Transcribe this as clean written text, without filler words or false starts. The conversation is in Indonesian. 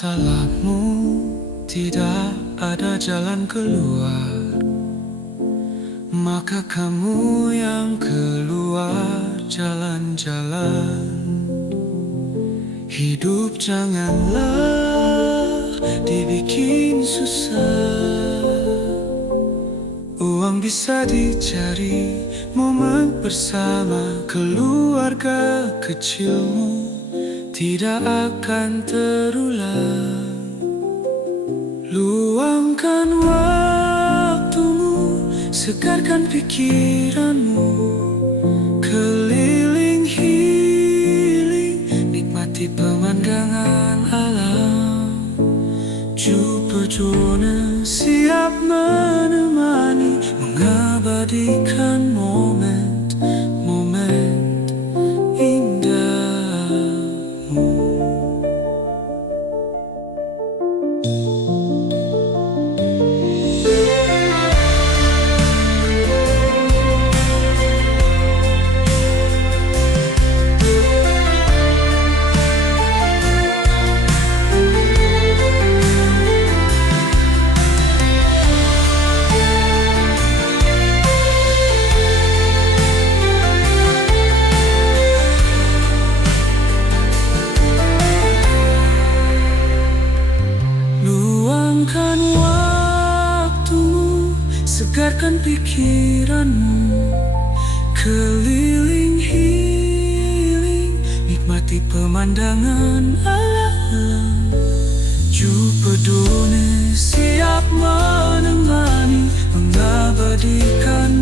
masalahmu, tidak ada jalan keluar, maka kamu yang keluar jalan-jalan. Hidup janganlah dibikin susah. Uang bisa dicari, momen bersama keluarga kecilmu tidak akan terulang. Luangkan waktumu, segarkan pikiranmu, keliling healing, nikmati pemandangan alam. Jupiter siap menemani, mengabadikan momen-momen indahmu. Luangkan waktumu, segarkan pikiranmu, keliling healing, nikmati pemandangan alam. Jupiter siap menemani, mengabadikan